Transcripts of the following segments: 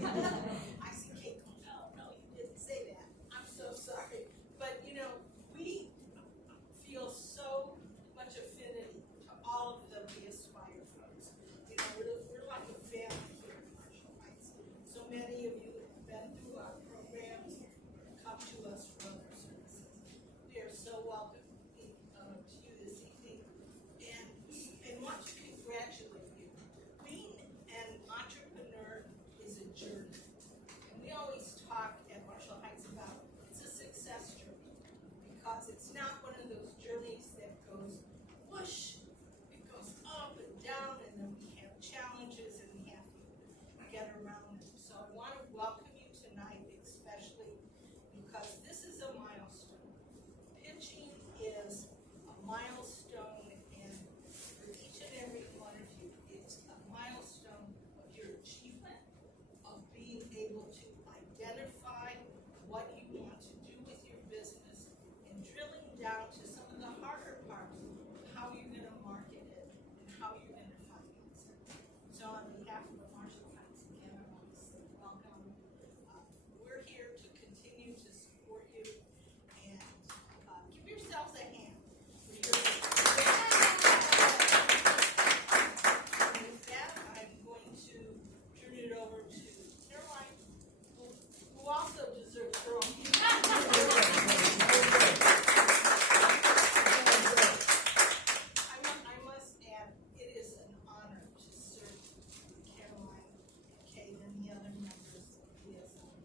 I see Kate going, no, you didn't say that. I'm so sorry. But you know, we feel so much affinity to all of the Aspire folks. You know, we're like a family here in Marshall Heights. So many of you have been through our programs, come to us for other services. We are so welcome to you this evening, and want to congratulate you. Being an entrepreneur is a journey, and we always talk at Marshall Heights about it's a success journey because it's not one of those journeys that goes whoosh. It goes up and down, and then we have challenges and we have to get around it. So I want to welcome you tonight, especially because this is a milestone. Pitching is a milestone, and for each and every one of you, it's a milestone of your achievement, of being able to identify what you want to do with your business, and drilling down to some of the harder parts of how you're going to market it and how you're going to finance it. So on behalf of the Marshall Heights, again, I want to say welcome. We're here to continue to support you, and give yourselves a hand. For your and with that, I'm going to turn it over to Caroline, who also deserves her own. I must add, it is an honor to serve Caroline, Kate, and the other members of DSLB.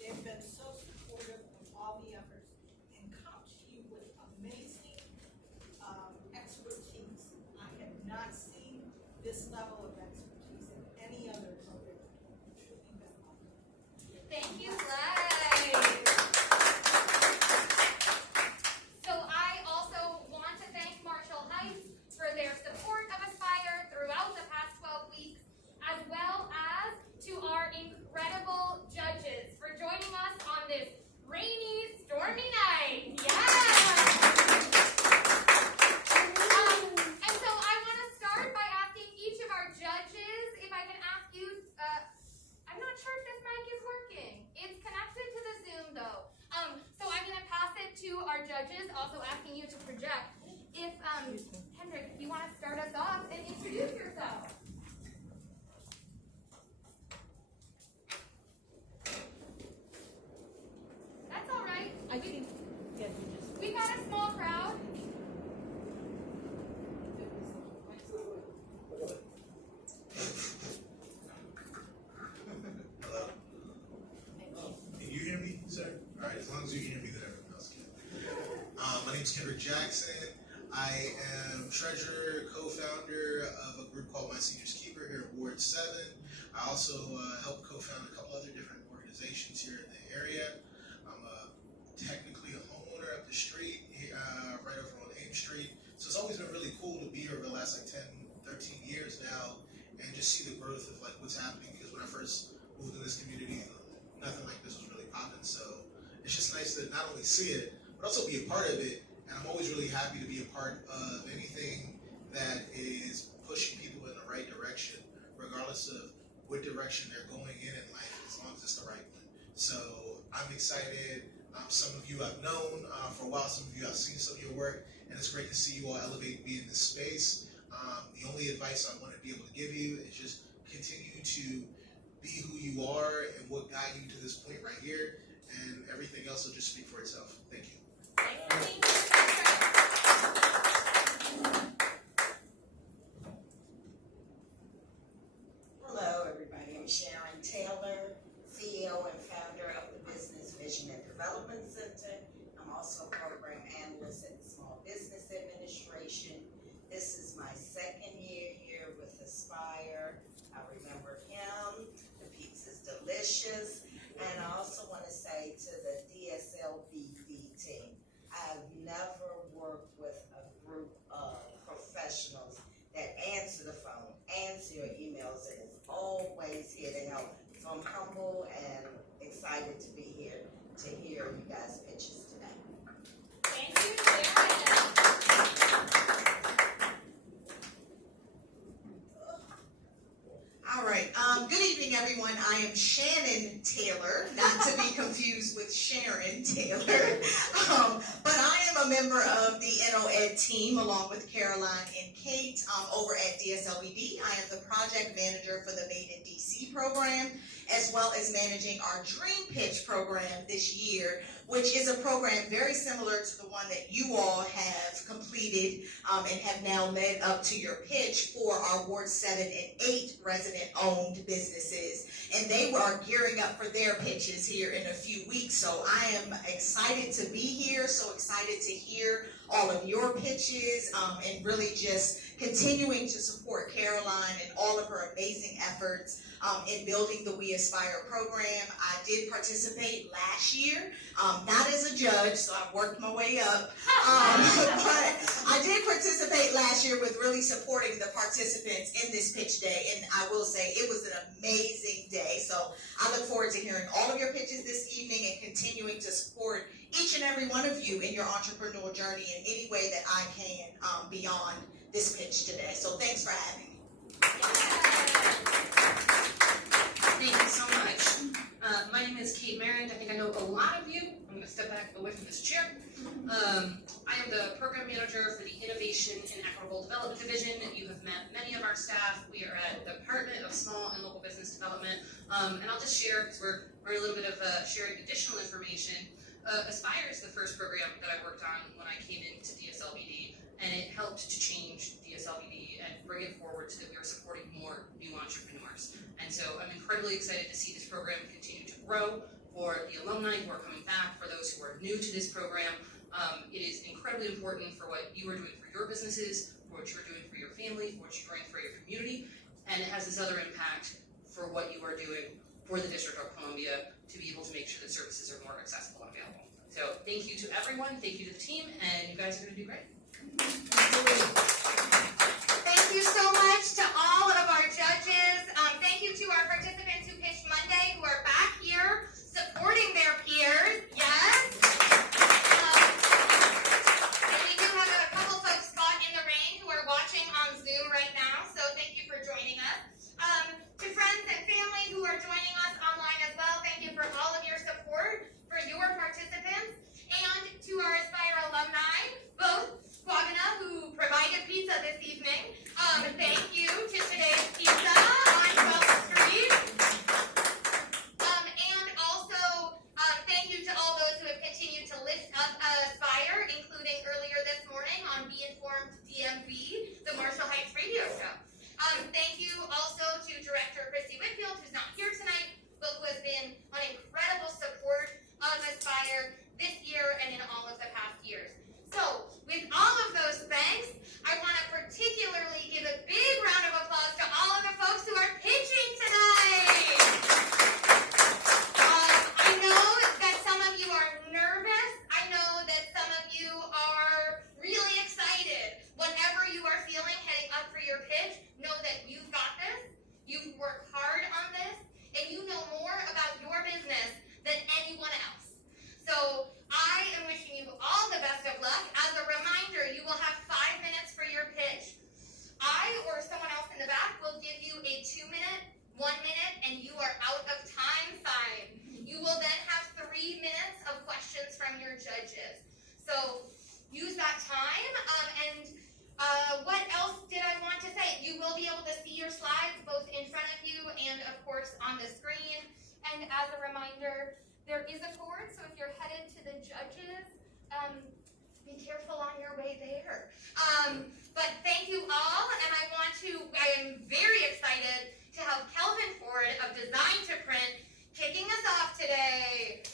They've been so supportive of all the efforts and come to you with amazing expertise. I have not seen this level of expertise in any other program. Truly been welcome. Thank you, Gladys. So I also want to thank Marshall Heights for their support of Aspire throughout the past 12 weeks, as well as to our incredible judges for joining us on this rainy, stormy night. And so I want to start by asking each of our judges if I can ask you, I'm not sure if this mic is working. It's connected to the Zoom though. So I'm going to pass it to our judges, also asking you to project. If, Hendrik, if you want to start us off and introduce yourself. That's all right. I think, yeah, you just. We got a small crowd. Hello? Can you hear me, sir? All right, as long as you can hear me, then everyone else can. My name is Kendrick Jackson. I am treasurer, co-founder of a group called My Seniors Keeper here at Ward 7. I also help co-found a couple other different organizations here in the area. I'm technically a homeowner up the street, right over on Ames Street. So it's always been really cool to be here over the last like 10, 13 years now and just see the growth of like what's happening, because when I first moved in this community, nothing like this was really popping. So it's just nice to not only see it, but also be a part of it. And I'm always really happy to be a part of anything that is pushing people in the right direction, regardless of what direction they're going in life, as long as it's the right one. So I'm excited. Some of you I've known for a while, some of you I've seen some of your work, and it's great to see you all elevate, be in this space. The only advice I want to be able to give you is just continue to be who you are and what got you to this point right here, and everything else will just speak for itself. Thank you. Hello, everybody. I'm Sharon Taylor, CEO and founder of the Business Vision and Development Center. I'm also a program analyst at the Small Business Administration. This is my second year here with Aspire. I remember him. The pizza's delicious. And I also want to say to the DSLBD team, I've never everyone. I am Shannon Taylor, not to be confused with Sharon Taylor. But I am a member of the NOED team along with Caroline and Kate over at DSLBD. I am the project manager for the Made in DC program, as well as managing our Dream Pitch program this year, which is a program very similar to the one that you all have completed and have now led up to your pitch for our Ward 7 and 8 resident-owned businesses. And they are gearing up for their pitches here in a few weeks. So I am excited to be here, so excited to hear all of your pitches and really just continuing to support Caroline and all of her amazing efforts in building the We Aspire program. I did participate last year, not as a judge, so I worked my way up, but I did participate last year with really supporting the participants in this pitch day, and I will say it was an amazing day. So I look forward to hearing all of your pitches this evening and continuing to support each and every one of you in your entrepreneurial journey in any way that I can beyond this pitch today. So thanks for having me. Thank you so much. My name is Kate Merritt. I think I know a lot of you. I'm going to step back away from this chair. I am the program manager for the Innovation and Equitable Development Division. You have met many of our staff. We are at the Department of Small and Local Business Development. And I'll just share, because we're a little bit of sharing additional information. Aspire is the first program that I worked on when I came into DSLBD, and it helped to change DSLBD and bring it forward so that we are supporting more new entrepreneurs. And so I'm incredibly excited to see this program continue to grow for the alumni who are coming back, for those who are new to this program. It is incredibly important for what you are doing for your businesses, for what you're doing for your family, for what you're doing for your community, and it has this other impact for what you are doing for the District of Columbia to be able to make sure that services are more accessible and available. So thank you to everyone, thank you to the team, and you guys are going to do great. Thank you so much to all of our judges. Thank you to our participants who pitched Monday, who are back here supporting their peers. Yes. And we do have a couple folks caught in the rain who are watching on Zoom right now, so thank you for joining us. To friends and family who are joining us online as well, thank you for all of your support, for your participants, and to our Aspire alumni, both Quagana, who provided pizza this evening. Thank you to Today's Pizza on 12th Street. And also, thank you to all those who have continued to lift up Aspire, including earlier this morning on Be Informed DMV, the Marshall Heights radio show. Thank you also to Director Christy Whitfield, who's not here tonight, but who has been an incredible support of Aspire this year and in all of the past years. So, with all of those thanks, I want to particularly give a big round of applause to all of the folks who are pitching tonight. I know that some of you are nervous. I know that some of you are really excited. Whatever you are feeling heading up for your pitch, know that you've got this, you've worked hard on this, and you know more about your business than anyone else. So I am wishing you all the best of luck. As a reminder, you will have 5 minutes for your pitch. I or someone else in the back will give you a 2-minute, 1 minute, and you are out of time sign. You will then have 3 minutes of questions from your judges. So use that time. What else did I want to say? You will be able to see your slides both in front of you and, of course, on the screen. And as a reminder, there is a cord, so if you're headed to the judges, be careful on your way there. But thank you all, and I am very excited to have Kelvin Ford of Design to Print kicking us off today.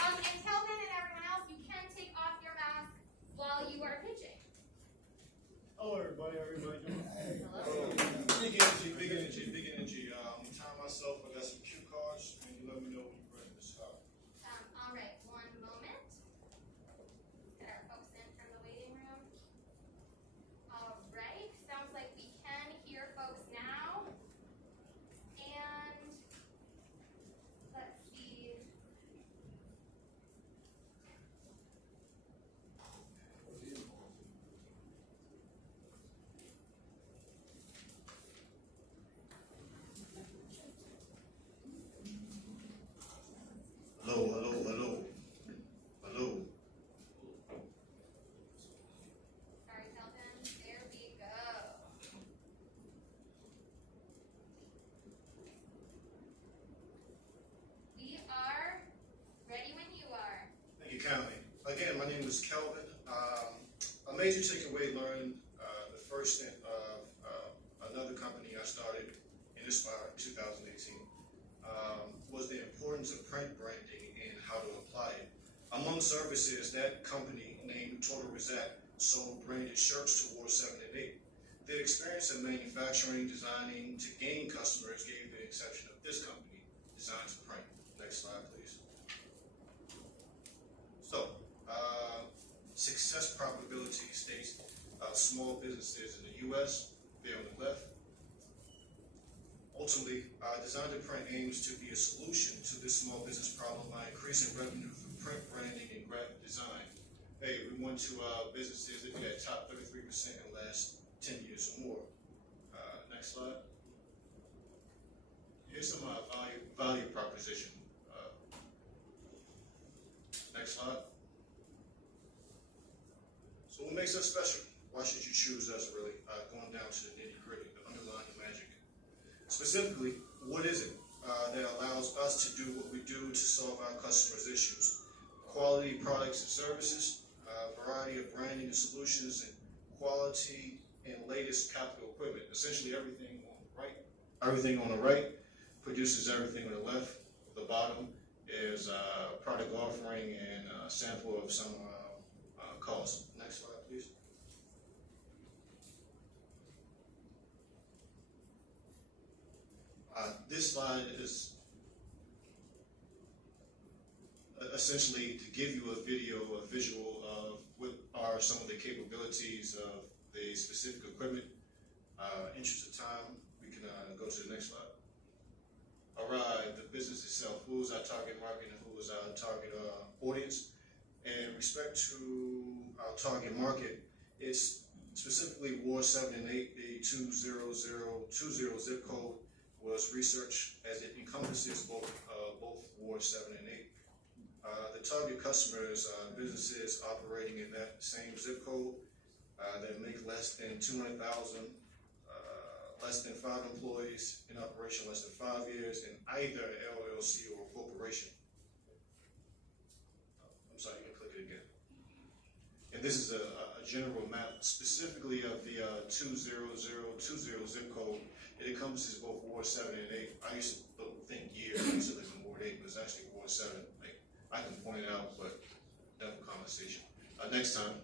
And Kelvin and everyone else, you can take off your mask while you are pitching. Hello, everybody. How are everybody doing? Hello. Big energy, big energy, big energy. I'm time myself. I got some cue cards, and you let me know when you're ready to start. All right, 1 moment. Get our folks in from the waiting room. All right, sounds like we can hear folks now. And let's see. Services, that company named Total Reset sold branded shirts to Ward 7 and 8. Their experience in manufacturing, designing to gain customers gave the exception of this company, Design to Print. Next slide, please. So, success probability states small businesses in the U.S., there on the left. Ultimately, Design to Print aims to be a solution to this small business problem by increasing revenue through print branding and graphic design. Hey, we went to businesses that had top 33% in the last 10 years or more. Next slide. Here's some value proposition. Next slide. So what makes us special? Why should you choose us, really? Going down to the nitty-gritty, the underlying magic. Specifically, what is it that allows us to do what we do to solve our customers' issues? Quality products and services, variety of branding and solutions, and quality and latest capital equipment. Essentially everything on the right. Everything on the right produces everything on the left. The bottom is product offering and sample of some costs. Next slide, please. This slide is essentially to give you a visual of what are some of the capabilities of the specific equipment. Interest of time, we can go to the next slide. All right, the business itself. Who is our target market and who is our target audience? In respect to our target market, it's specifically Ward 7 and 8, the 20020 zip code was researched as it encompasses both Ward 7 and 8. The target customers, businesses operating in that same zip code that make less than 200,000, less than 5 employees in operation, less than 5 years, in either LLC or corporation. I'm sorry, you can click it again. And this is a general map specifically of the 20020 zip code. It encompasses both Ward 7 and 8. I used to think years, I used to live in Ward 8, but it's actually Ward 7. Like, I can point it out, but enough conversation. Next time,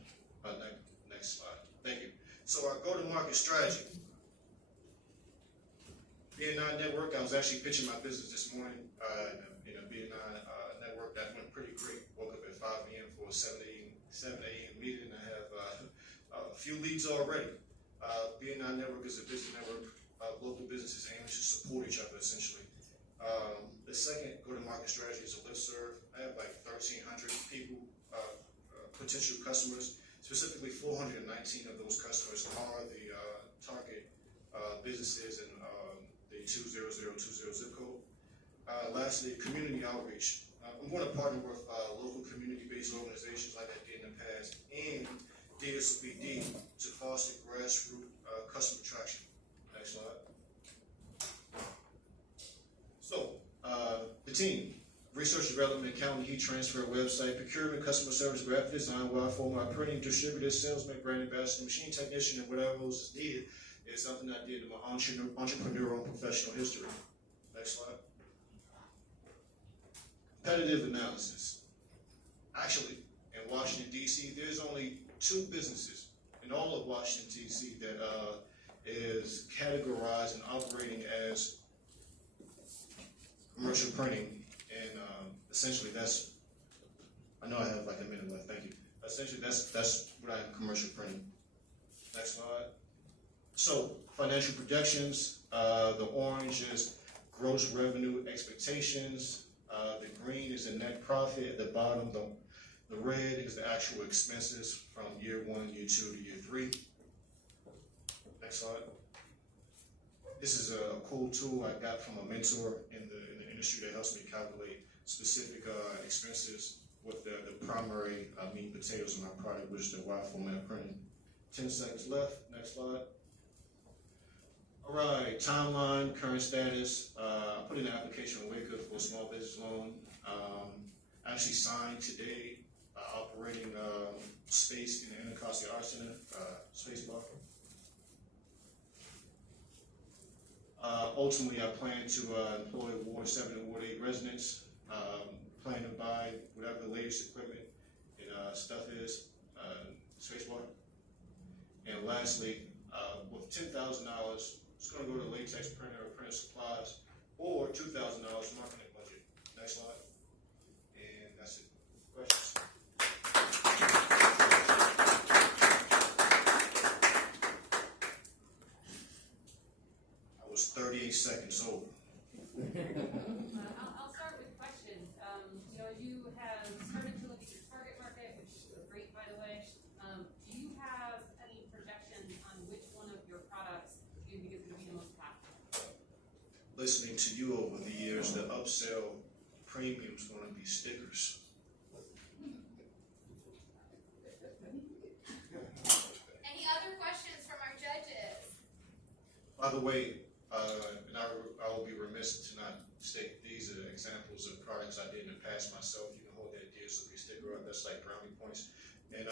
next slide. Thank you. So our go-to-market strategy. BNI Network, I was actually pitching my business this morning in a BNI network that went pretty great. Woke up at 5 a.m. for a 7 a.m. meeting. I have a few leads already. BNI Network is a business network of local businesses aiming to support each other, essentially. The second go-to-market strategy is a listserv. I have like 1,300 people, potential customers. Specifically, 419 of those customers are the target businesses in the 20020 zip code. Lastly, community outreach. I'm going to partner with local community-based organizations like I did in the past and DSPD to foster grassroots customer traction. Next slide. So, the team. Research development, accounting, heat transfer, website, procurement, customer service, graphic design, wire format, printing, distributor, salesman, brand ambassador, machine technician, and whatever else is needed is something I did in my entrepreneurial and professional history. Next slide. Competitive analysis. Actually, in Washington, D.C., there's only 2 businesses in all of Washington, D.C. that is categorized and operating as commercial printing. And essentially that's, I know I have like a minute left, thank you. Essentially that's what I am, commercial printing. Next slide. So, financial projections, the orange is gross revenue expectations, the green is the net profit, at the bottom the red is the actual expenses from year 1, year 2 to year 3. Next slide. This is a cool tool I got from a mentor in the industry that helps me calculate specific expenses with the primary meat and potatoes of my product, which is the wide format printing. 10 seconds left. Next slide. All right, timeline, current status. I put in an application on Waco for a small business loan. Actually signed today, operating space in the Anacostia Arts Center, space bar. Ultimately, I plan to employ Ward 7 and Ward 8 residents, plan to buy whatever the latest equipment stuff is, spacebar. And lastly, with $10,000, it's gonna go to latex printer or printer supplies, or $2,000 marketing budget. Next slide. And that's it. Questions? I was 38 seconds over. I'll start with questions. You have started to look at your target market, which is great, by the way. Do you have any projections on which one of your products you think is going to be the most popular? Listening to you over the years, the upsell premium is going to be stickers. Any other questions from our judges? By the way, and I will be remiss to not state these are examples of products I did in the past myself. You can hold that DSOP sticker up. That's like brownie points. And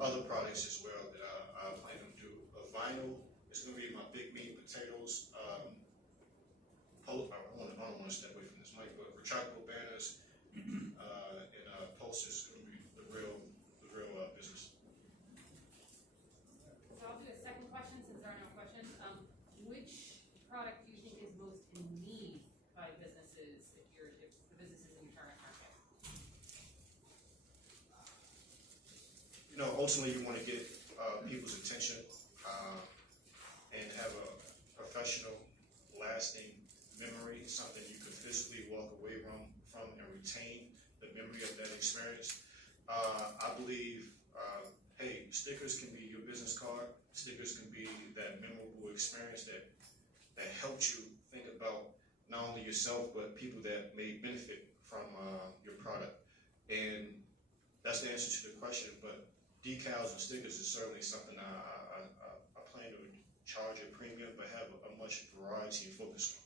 other products as well that I plan to do. Vinyl is going to be my big meat potatoes. I don't want to step away from this mic, but retractable banners and posters is going to be the real business. So I'll do a second question since there are no questions. Which product do you think is most in need by businesses if the businesses in your target market? You know, ultimately you want to get people's attention and have a professional, lasting memory, something you can physically walk away from and retain the memory of that experience. I believe, hey, stickers can be your business card. Stickers can be that memorable experience that helped you think about not only yourself, but people that may benefit from your product. And that's the answer to the question, but decals and stickers is certainly something I plan to charge a premium, but have a much variety and focus on.